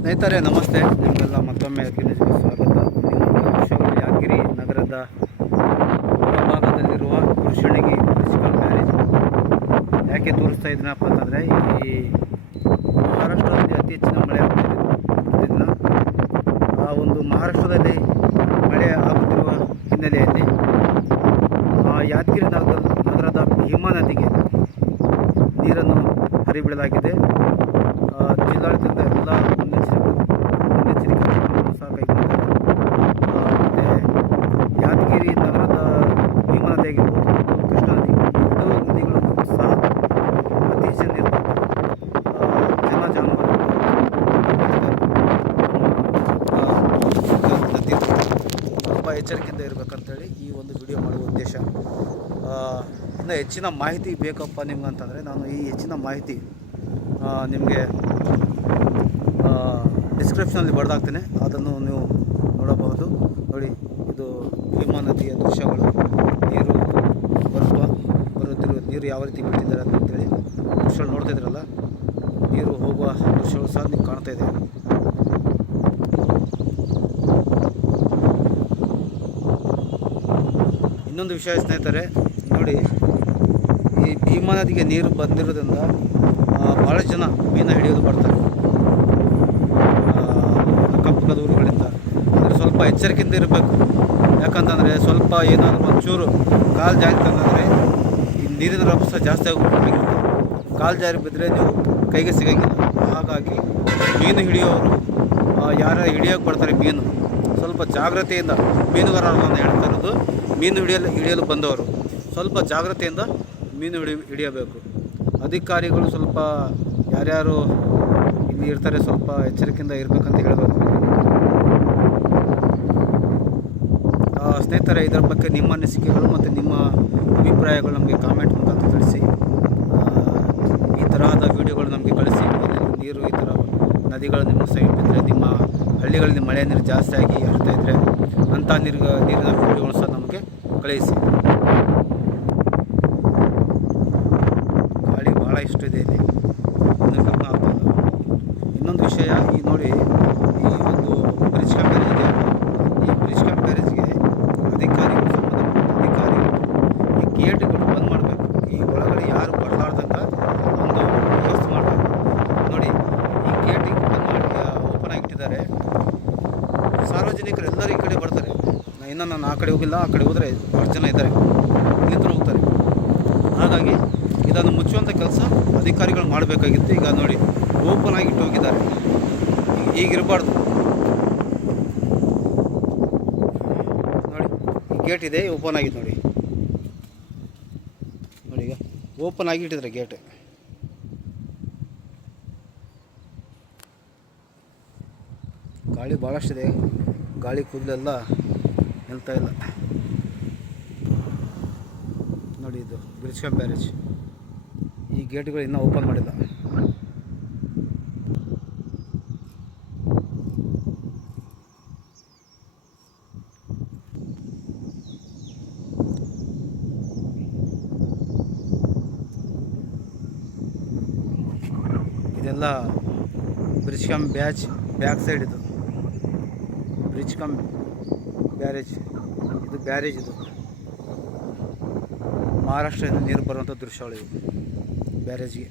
ಸ್ನೇಹಿತರೆ, ನಮಸ್ತೆ. ನಿಮಗೆಲ್ಲ ಮತ್ತೊಮ್ಮೆ ನ್ಯೂಸ್ಗೆ ಸ್ವಾಗತ. ಯಾದಗಿರಿ ನಗರದ ಭಾಗದಲ್ಲಿರುವ ಕೃಷಿಣಗಿ ಮುನ್ಸಿಪಲ್ ಮ್ಯಾರೇಜ್ ಯಾಕೆ ತೋರಿಸ್ತಾ ಇದ್ದೀನಪ್ಪ ಅಂತಂದರೆ, ಈ ಮಹಾರಾಷ್ಟ್ರದಲ್ಲಿ ಅತಿ ಹೆಚ್ಚಿನ ಮಳೆ ಆಗ್ತಿದೆ ಆ ಒಂದು ಮಹಾರಾಷ್ಟ್ರದಲ್ಲಿ ಮಳೆ ಆಗುತ್ತಿರುವ ಹಿನ್ನೆಲೆಯಲ್ಲಿ ಆ ಯಾದಗಿರಿ ನಗರ ನಗರದ ಭೀಮಾ ನದಿಗೆ ನೀರನ್ನು ಹರಿಬಿಡಲಾಗಿದೆ. ಜಿಲ್ಲಾಡಳಿತದಿಂದ ಎಲ್ಲ ಮುನ್ನೆಚ್ಚರಿಕೆ ಮುನ್ನೆಚ್ಚರಿಕೆ ಕ್ರಮಗಳನ್ನು ಸಹ ಕೈಗೊಂಡಿದ್ದಾರೆ ಆ, ಮತ್ತೆ ಯಾದಗಿರಿ ನಗರದ ಭೀಮಾ ನದಿ ಆಗಿರ್ಬೋದು ಮತ್ತು ಕೃಷ್ಣಾ ನದಿ ಎರಡೂ ನದಿಗಳು ಸಹ ಅತಿ ಹೆಚ್ಚಿನ ನೀರು ಬರ್ತವೆ. ಆ, ಜನ ಜಾನುವಾರುಗಳು ಆ, ನದಿ ತುಂಬ ಎಚ್ಚರಿಕೆಯಿಂದ ಇರಬೇಕಂತೇಳಿ ಈ ಒಂದು ವಿಡಿಯೋ ಮಾಡುವ ಉದ್ದೇಶ. ಇನ್ನು ಹೆಚ್ಚಿನ ಮಾಹಿತಿ ಬೇಕಪ್ಪ ನಿಮ್ಗೆ ಅಂತಂದರೆ ನಾನು ಈ ಹೆಚ್ಚಿನ ಮಾಹಿತಿ ನಿಮಗೆ ಡಿಸ್ಕ್ರಿಪ್ಷನಲ್ಲಿ ಬರೆದಾಗ್ತೇನೆ ಅದನ್ನು ನೀವು ನೋಡಬಹುದು. ನೋಡಿ, ಇದು ಭೀಮಾ ನದಿಯ ದೃಶ್ಯಗಳು. ನೀರು ಬರುವ ಬರುತ್ತಿರುವ ನೀರು ಯಾವ ರೀತಿ ಬಿಟ್ಟಿದ್ದಾರೆ ಅಂತೇಳಿ ದೃಶ್ಯಗಳು ನೋಡ್ತಾ ಇದ್ರಲ್ಲ, ನೀರು ಹೋಗುವ ದೃಶ್ಯಗಳು ಸಹ ನೀವು ಕಾಣ್ತಾ ಇದೆ. ಇನ್ನೊಂದು ವಿಷಯ ಸ್ನೇಹಿತರೆ, ನೋಡಿ, ಈ ಭೀಮಾ ನದಿಗೆ ನೀರು ಬಂದಿರೋದ್ರಿಂದ ಭಾಳ ಜನ ಮೀನು ಹಿಡಿಯೋದು ಬರ್ತಾರೆ ಅಕ್ಕಪಕ್ಕದ ಊರುಗಳಿಂದ ಅಂದರೆ ಸ್ವಲ್ಪ ಎಚ್ಚರಿಕೆಯಿಂದ ಇರಬೇಕು. ಯಾಕಂತಂದರೆ ಸ್ವಲ್ಪ ಏನಾದರೂ ಒಂಚೂರು ಕಾಲು ಜಾರಿ ತಂದರೆ ಈ ನೀರಿನ ರಭಸ ಜಾಸ್ತಿ ಆಗಿರುತ್ತೆ ಕಾಲು ಜಾರಿ ಬಿದ್ದರೆ ನೀವು ಕೈಗೆ ಸಿಗೋಂಗಿಲ್ಲ. ಹಾಗಾಗಿ ಮೀನು ಹಿಡಿಯೋರು ಯಾರು ಹಿಡಿಯೋಕೆ ಬರ್ತಾರೆ ಮೀನು ಸ್ವಲ್ಪ ಜಾಗ್ರತೆಯಿಂದ ಮೀನುಗಾರರನ್ನು ಹೇಳ್ತಾ ಇರೋದು. ಮೀನು ಹಿಡಿಯಲು ಹಿಡಿಯಲು ಬಂದವರು. ಸ್ವಲ್ಪ ಜಾಗ್ರತೆಯಿಂದ ಮೀನು ಹಿಡಿ ಹಿಡಿಯಬೇಕು. ಅಧಿಕಾರಿಗಳು ಸ್ವಲ್ಪ ಯಾರ್ಯಾರು ಇಲ್ಲಿ ಇರ್ತಾರೆ ಸ್ವಲ್ಪ ಎಚ್ಚರಿಕೆಯಿಂದ ಇರಬೇಕಂತ ಹೇಳಬೇಕು. ಸ್ನೇಹಿತರೆ, ಇದರ ಬಗ್ಗೆ ನಿಮ್ಮ ಅನಿಸಿಕೆಗಳು ಮತ್ತು ನಿಮ್ಮ ಅಭಿಪ್ರಾಯಗಳು ನಮಗೆ ಕಾಮೆಂಟ್ ಮುಖಾಂತರ ತಿಳಿಸಿ. ಈ ತರಹದ ವಿಡಿಯೋಗಳು ನಮಗೆ ಕಳಿಸಿ. ನೀರು, ಈ ಥರ ನದಿಗಳು ನಿಮ್ಮ ಸಮೀಪ ಹಳ್ಳಿಗಳಲ್ಲಿ ಮಳೆ ನೀರು ಜಾಸ್ತಿಯಾಗಿ ಹರಿತಾ ಇದ್ದರೆ ಅಂಥ ನೀರು, ನೀರಿನ ಫೋಟೋಗಳು ಸಹ ನಮಗೆ ಕಳಿಸಿ ಗಾಳಿ ಭಾಳ ಇಷ್ಟ ಇದೆ ಇಲ್ಲಿ. ಇನ್ನೊಂದು ವಿಷಯ, ಈ ನೋಡಿ ಈ ಒಂದು ಬ್ರಿಡ್ಜ್ ಕಂಪನಿ ಇದೆ ಈ ಬ್ರಿಡ್ಜ್ ಕಮ್ ಬ್ಯಾರೇಜ್ಗೆ ಅಧಿಕಾರಿಗಳು ಸಂಬಂಧಪಟ್ಟ ಅಧಿಕಾರಿಗಳು ಈ ಗೇಟ್ಗಳು ಬಂದ್ ಮಾಡಬೇಕು ಈ ಒಳಗಡೆ ಯಾರು ಬರಲಾರ್ದಂಗ ಒಂದು ವ್ಯವಸ್ಥೆ ಮಾಡಬೇಕು ನೋಡಿ ಈ ಗೇಟ್ ಬಂದ್ ಮಾಡಿ ಓಪನ್ ಆಗಿಟ್ಟಿದ್ದಾರೆ ಸಾರ್ವಜನಿಕರು ಎಲ್ಲರೂ ಈ ಕಡೆ ಬರ್ತಾರೆ ನಾ- ಇನ್ನು ನಾನು ಆ ಕಡೆ ಹೋಗಿಲ್ಲ, ಆ ಕಡೆ ಹೋದರೆ ಭಾಳ ಜನ ಇದ್ದಾರೆ. ನಿಂತು ಹೋಗ್ತಾರೆ. ಹಾಗಾಗಿ ಇದನ್ನು ಮುಚ್ಚುವಂಥ ಕೆಲಸ ಅಧಿಕಾರಿಗಳು ಮಾಡಬೇಕಾಗಿತ್ತು. ಈಗ ನೋಡಿ ಓಪನ್ ಆಗಿ ಇಟ್ಟು ಹೋಗಿದ್ದಾರೆ. ಈಗ- ಈಗಿರಬಾರ್ದು. ನೋಡಿ ಗೇಟ್ ಇದೆ ಓಪನ್ ಆಗಿದೆ ನೋಡಿ. ನೋಡಿ ಈಗ ಓಪನ್ ಆಗಿ ಇಟ್ಟಿದ್ದಾರೆ ಗೇಟ್ ಗಾಳಿ ಭಾಳಷ್ಟಿದೆ ಗಾಳಿ ಕೂದಲೆಲ್ಲ ನಿಲ್ತಾ ಇಲ್ಲ. ನೋಡಿ ಇದು ಬ್ರಿಜ್ ಕಮ್ ಬ್ಯಾರೇಜ್ ಈ ಗೇಟ್ಗಳು ಇನ್ನೂ ಓಪನ್ ಮಾಡಿಲ್ಲ. ಇದೆಲ್ಲ ಬ್ರಿಜ್ ಕಮ್ ಬ್ಯಾಚ್ ಬ್ಯಾಕ್ ಸೈಡ್ ಇದು. Bridge cum barrage. ಇದು ಬ್ಯಾರೇಜ್ ಇದು. ಮಹಾರಾಷ್ಟ್ರದಿಂದ ನೀರು ಬರುವಂಥ ದೃಶ್ಯಗಳು ಇವು ಬ್ಯಾರೇಜ್ಗೆ.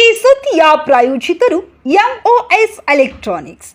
ಈ ಸುದ್ದಿಯ ಪ್ರಾಯೋಜಿತರು MOS electronics